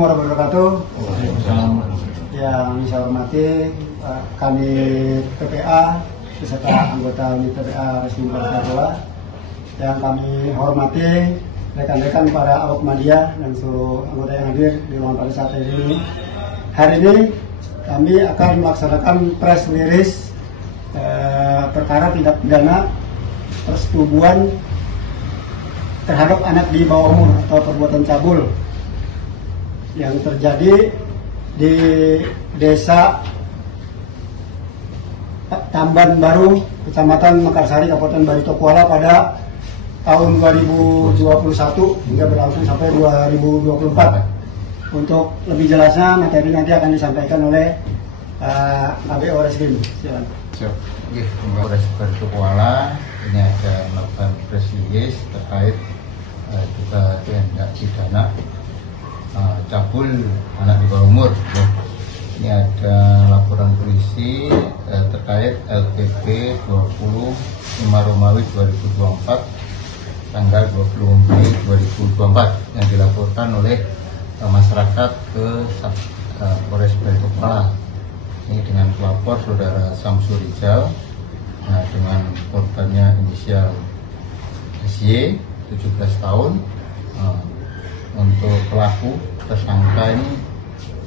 warahmatullahi wabarakatuh. Yang saya hormati kami PPA beserta anggota unit PPA Reskrim Polres Jawa. Yang kami hormati rekan-rekan para awak media dan seluruh anggota yang hadir di ruangan pada saat ini. Hari ini kami akan melaksanakan press release perkara tindak pidana persetubuhan terhadap anak di bawah umur atau perbuatan cabul yang terjadi di Desa Tamban Baru, Kecamatan Mekarsari, Kabupaten Barito Kuala pada tahun 2021 hingga berlangsung sampai 2024. Untuk lebih jelasnya materi nanti akan disampaikan oleh KBO Reskrim. Silakan. Oke, Polres Barito Kuala ini ada melakukan press release terkait juga tindak pidana cabul anak di bawah umur. Ini ada laporan polisi terkait LPP 20 5 Romawi 2024 tanggal 20 Mei 2024 yang dilaporkan oleh masyarakat ke Polres Barito Kuala. Ini dengan pelapor saudara Samsul Rijal, dengan korbannya inisial SY 17 tahun. Untuk pelaku tersangka ini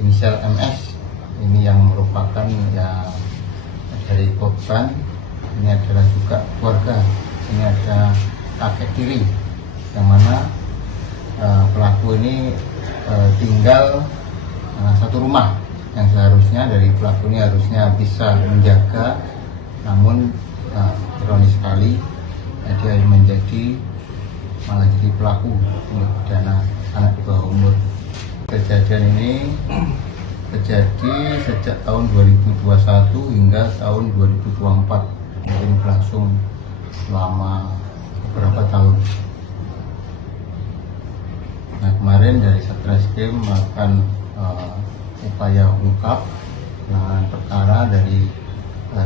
inisial MS, ini yang merupakan ya dari korban. Ini adalah juga keluarga. Ini ada kakek tiri yang mana pelaku ini tinggal satu rumah, yang seharusnya dari pelaku ini harusnya bisa menjaga, namun ironis sekali dia menjadi malah jadi pelaku tindak pidana anak di bawah umur. Kejadian ini terjadi sejak tahun 2021 hingga tahun 2024, mungkin berlangsung selama beberapa tahun. Nah, kemarin dari Satreskrim melakukan upaya ungkap penanganan perkara dari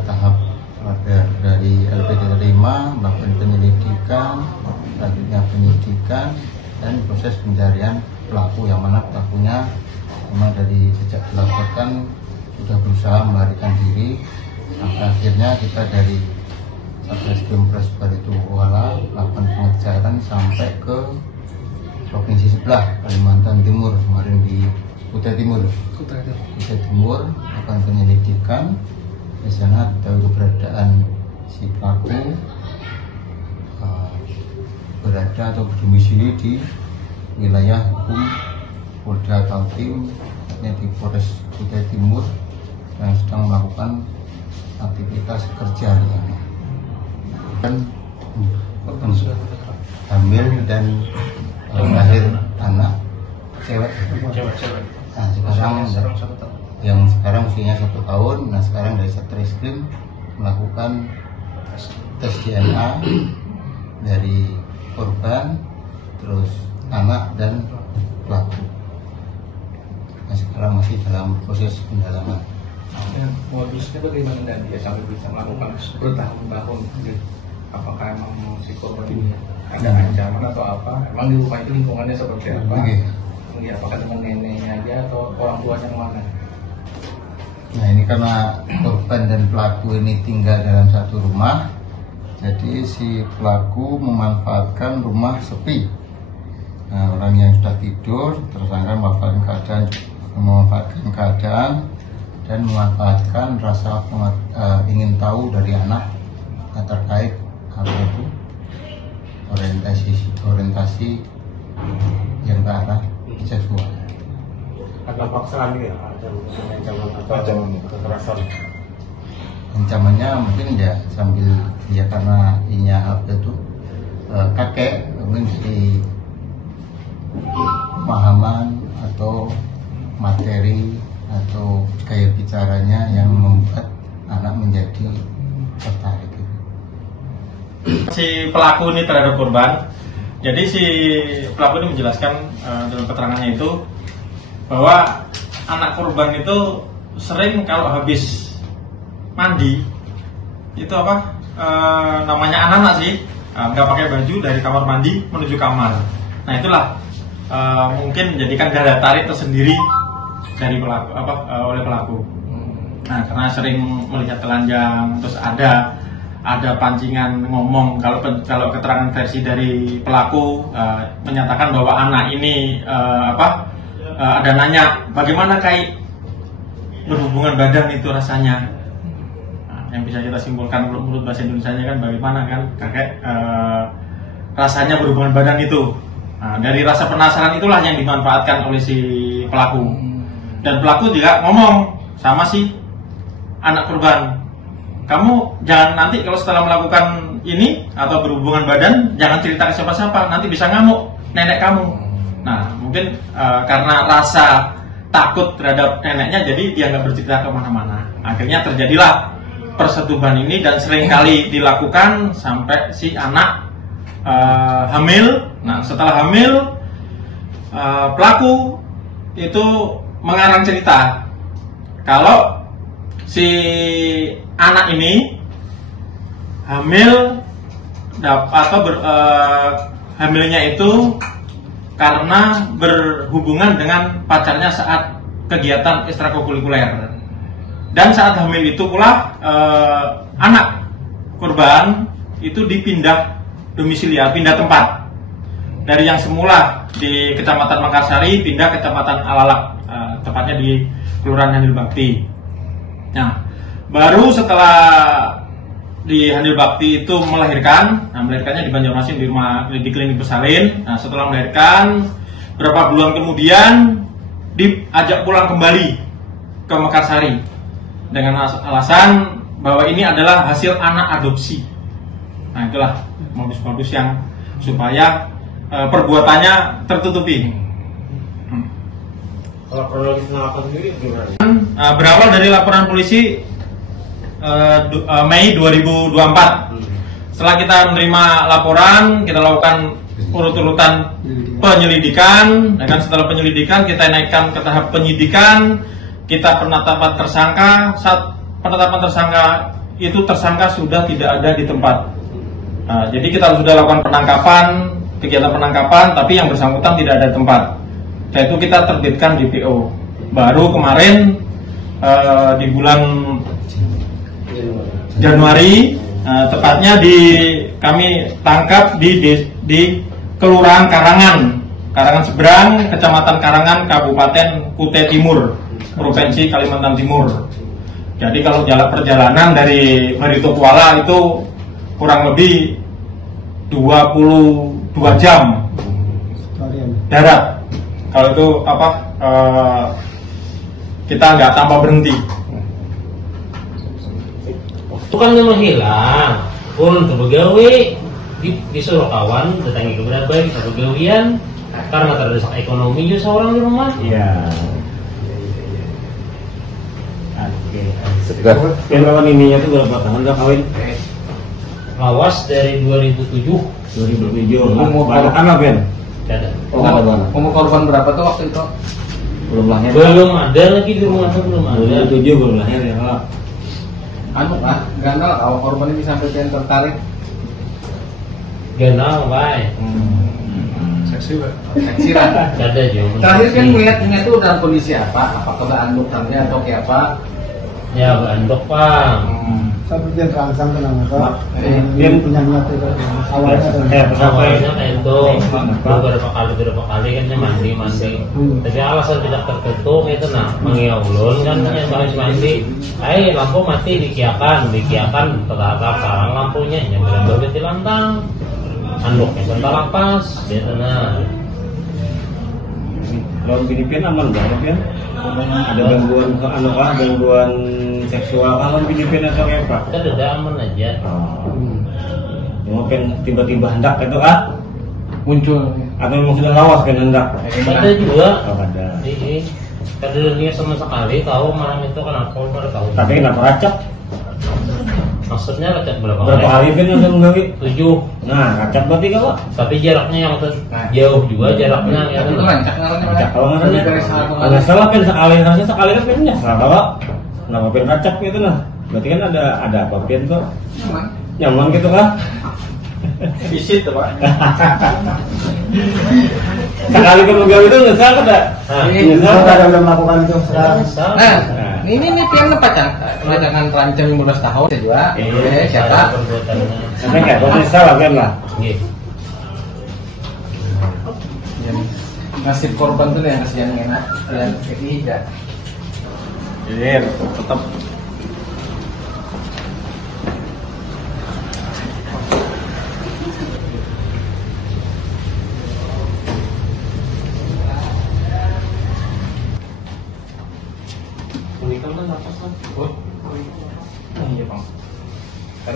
tahap dari LPD 5 melakukan penyelidikan, selanjutnya penyidikan dan proses pencarian pelaku, yang mana pelakunya memang dari sejak dilaporkan sudah berusaha melarikan diri. Sampai akhirnya kita dari Satreskrim Polres Barito Kuala melakukan pengejaran sampai ke provinsi sebelah, Kalimantan Timur, kemarin di Kutai Timur melakukan penyelidikan. Di sana tahu keberadaan si pelaku berada atau berdomisili di wilayah hukum Polda Kaltim, di Polres Kutai Timur, yang sedang melakukan aktivitas kerja di sana. Dan hamil dan lahir anak cewek. Nah, sekarang usianya 1 tahun. Nah, sekarang dari Satreskrim melakukan tes DNA dari korban, terus anak dan pelaku. Nah, sekarang masih dalam proses pendalaman. Modusnya bagaimana dan dia sampai bisa melakukan bertahun-tahun? Apakah emang si korban ini ada ancaman atau apa? Emang di rumah itu lingkungannya seperti apa? Ya, apakah dengan neneknya aja atau orang tuanya yang mana? Nah, ini karena korban dan pelaku ini tinggal dalam satu rumah, jadi si pelaku memanfaatkan rumah sepi. Nah, orang yang sudah tidur, tersangka memanfaatkan keadaan dan memanfaatkan rasa ingin tahu dari anak terkait apa itu orientasi yang ke arah seksual. Ada paksaan ya, ada ancaman atau kekerasan? Ancamannya mungkin ya sambil ya karena inya apa itu kakek, mungkin jadi pemahaman atau materi atau gaya bicaranya yang membuat anak menjadi tertarik. Si pelaku ini terhadap korban. Jadi si pelaku ini menjelaskan dalam keterangannya itu bahwa anak korban itu sering kalau habis mandi itu namanya anak sih, nggak pakai baju dari kamar mandi menuju kamar. Nah, itulah mungkin menjadikan daya tarik tersendiri dari pelaku oleh pelaku. Nah, karena sering melihat telanjang, terus ada pancingan ngomong, kalau keterangan versi dari pelaku menyatakan bahwa anak ini ada nanya bagaimana Kai berhubungan badan itu rasanya. Nah, yang bisa kita simpulkan menurut bahasa Indonesianya kan bagaimana kan kakek rasanya berhubungan badan itu. Nah, dari rasa penasaran itulah yang dimanfaatkan oleh si pelaku. Dan pelaku juga ngomong sama si anak korban, kamu jangan nanti kalau setelah melakukan ini atau berhubungan badan jangan cerita ke siapa-siapa, nanti bisa ngamuk nenek kamu. Nah, mungkin karena rasa takut terhadap neneknya, jadi dia nggak bercerita kemana-mana. Akhirnya terjadilah persetubuhan ini dan seringkali dilakukan sampai si anak hamil. Nah, setelah hamil pelaku itu mengarang cerita kalau si anak ini hamil hamilnya itu karena berhubungan dengan pacarnya saat kegiatan ekstrakurikuler. Dan saat hamil itu pula anak korban itu dipindah domisiliar, pindah tempat. Dari yang semula di Kecamatan Makarsari pindah ke Kecamatan Alalak, tepatnya di Kelurahan Handil Bakti. Nah, baru setelah di Handil Bakti itu melahirkan, melahirkannya di Banjarmasin di klinik Pesalin. Nah, setelah melahirkan, beberapa bulan kemudian diajak pulang kembali ke Mekarsari dengan alasan bahwa ini adalah hasil anak adopsi. Nah, itulah modus-modus yang supaya perbuatannya tertutupi. Kalau kronologis penangkapan sendiri gimana? Berawal dari laporan polisi Mei 2024. Setelah kita menerima laporan, kita lakukan urut-urutan penyelidikan. Dan setelah penyelidikan kita naikkan ke tahap penyidikan, kita penetapan tersangka. Saat penetapan tersangka itu tersangka sudah tidak ada di tempat. Jadi kita sudah lakukan penangkapan, kegiatan penangkapan, tapi yang bersangkutan tidak ada di tempat. Yaitu kita terbitkan DPO. Baru kemarin di bulan Januari, tepatnya kami tangkap di Kelurahan Karangan Seberang, Kecamatan Karangan, Kabupaten Kutai Timur, Provinsi Kalimantan Timur. Jadi kalau perjalanan dari Barito Kuala itu kurang lebih 22 jam darat. Kalau itu kita nggak tanpa berhenti. Itu kan memang hilang, pun kebegawi disuruh kawan datangi ke Brebes kebegawian karena terdesak ekonomi juga seorang di rumah. Iya. Oke. Yang kawan ininya tuh berapa tahun udah kawin? Lawas dari 2007. 2007. Umur anak Ben? Ada. Umur korban berapa tuh waktu itu? Belum lahir. Belum ada lagi di rumah tuh belum ada. 2007 belum lahir ya. Ganal kalau korban ini sampai pengen tertarik. Ganal, baik. Seksi lah. Ada juga. Terakhir kan melihatnya itu dalam kondisi apa? Apakah beranduk tangannya atau kayak apa? Ya beranduk Pak. Sampai dia terangsang kenapa Pak? Dia punya niat itu awalnya kayak itu beberapa kali kan dia mandi. Tapi alasan tidak terketuk itu mengiaulun kan yang habis mandi. Lampu mati dikiakan tetap sekarang lampunya yang benar-benar di lantang. Anduknya bentar lapas, dia tenang. Lawan Filipina aman nggak ya? Ada gangguan seksual lawan Filipina atau apa? Kita udah aman aja. Cuma tiba-tiba hendak itu muncul atau memang sudah lawas kan hendak? Ada juga. Ada. Kadernya sama sekali tahu malam itu kenapa baru tahu. Tapi kenapa racak? Maksudnya racak berapa kali kan yang menggawi? 7. Nah, racak berarti kalau? Tapi jaraknya yang jauh juga jaraknya. Itu racak kalau ngaranya. Ada salah kan sekali kan pinnya. Salah kenapa pin racak gitu nah? Berarti kan ada apa pin tuh? Nyaman gitu kan? Visit tuh, Pak. Sekali pemegawai itu nyesal tidak? Nyesal ada udah melakukan itu sekarang. Nah, ini tiang apa Cang? Jangan terancam 15 tahun juga. Siapa? Nanti nggak kau nyesal lah. Nasib korban tuh yang kasihan enak, yang ketiga. Iya, tetap. Iya, Bang.